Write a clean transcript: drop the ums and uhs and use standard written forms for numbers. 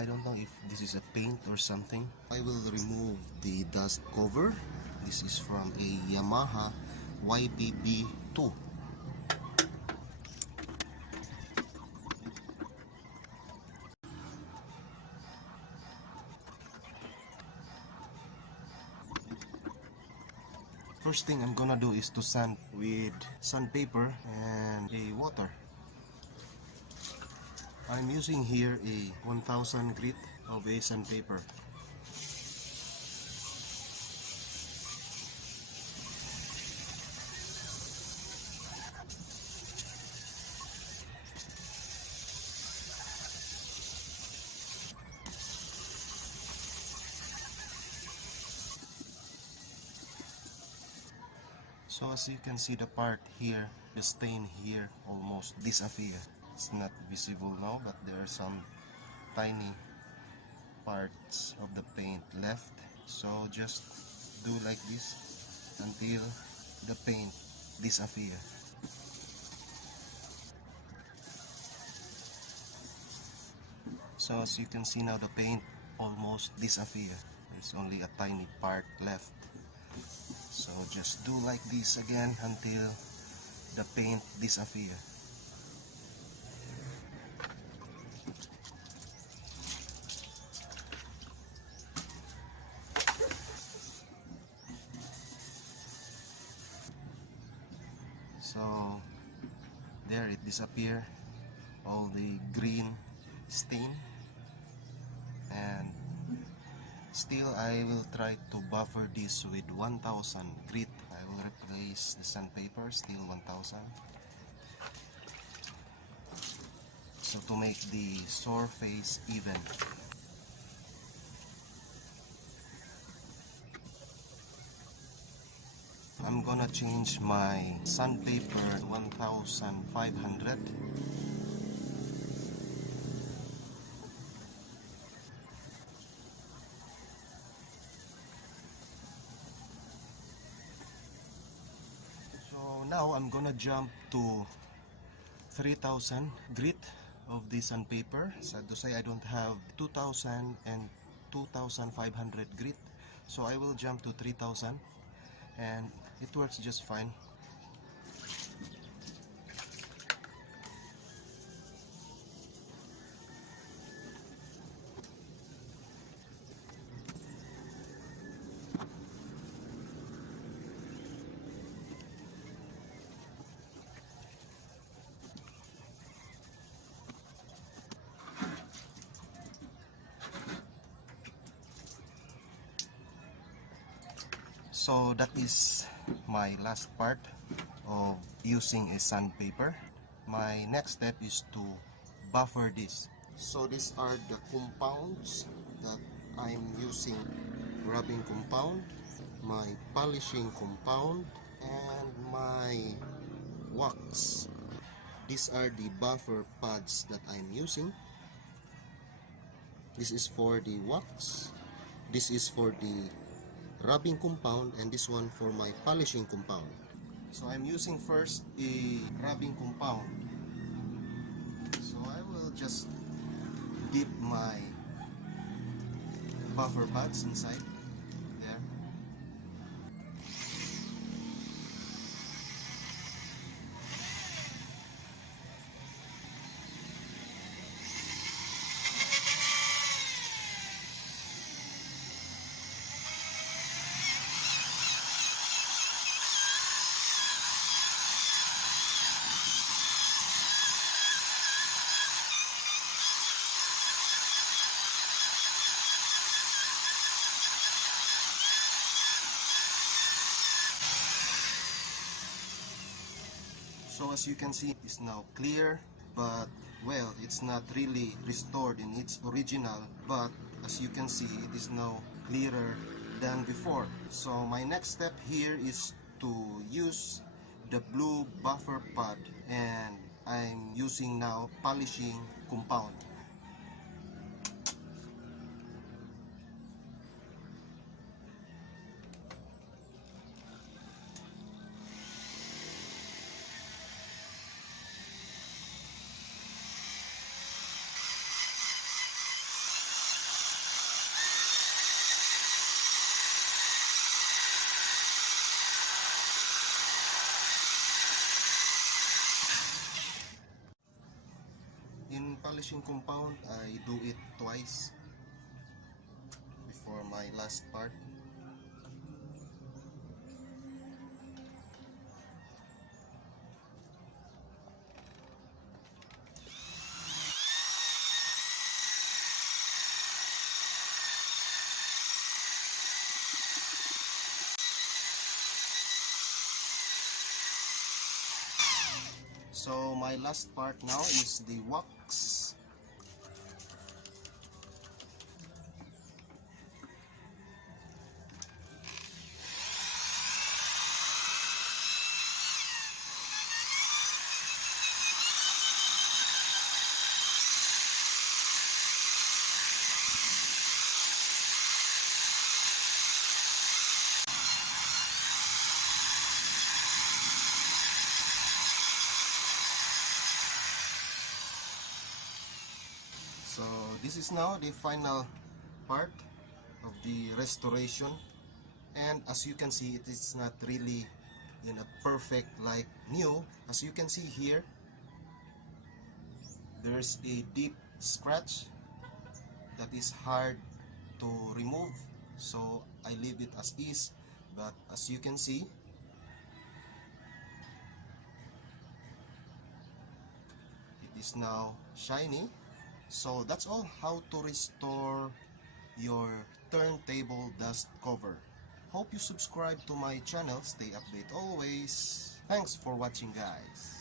I don't know if this is a paint or something. I will remove the dust cover. This is from a Yamaha YPB2. First thing I'm gonna do is to sand with sandpaper and a water. I'm using here a 1000 grit of a sandpaper. So as you can see, the part here, the stain here almost disappear. It's not visible now, but there are some tiny parts of the paint left. So just do like this until the paint disappear. So as you can see now, the paint almost disappear. There's only a tiny part left. So just do like this again until the paint disappear. So there it disappear, all the green stain, and still I will try to buffer this with 1000 grit. I will replace the sandpaper, still 1000. So to make the surface even. I'm gonna change my sandpaper 1500. So now I'm gonna jump to 3000 grit of the sandpaper. Sad to say I don't have 2000 and 2500 grit, so I will jump to 3000 and it works just fine. So that is my last part of using a sandpaper. My next step is to buffer this. So these are the compounds that I'm using: rubbing compound, my polishing compound, and my wax. These are the buffer pads that I'm using. This is for the wax, this is for the rubbing compound, and this one for my polishing compound. So I'm using first a rubbing compound. So I will just dip my buffer pads inside there. So as you can see, it's now clear, but well, it's not really restored in its original, but as you can see, it is now clearer than before. So my next step here is to use the blue buffer pad, and I'm using now polishing compound. In polishing compound, I do it twice before my last part. So my last part now is the wax. So this is now the final part of the restoration, and as you can see, it is not really in a perfect like new. As you can see here, there's a deep scratch that is hard to remove, so I leave it as is. But as you can see, it is now shiny. So that's all how to restore your turntable dust cover. Hope you subscribe to my channel. Stay updated always. Thanks for watching, guys.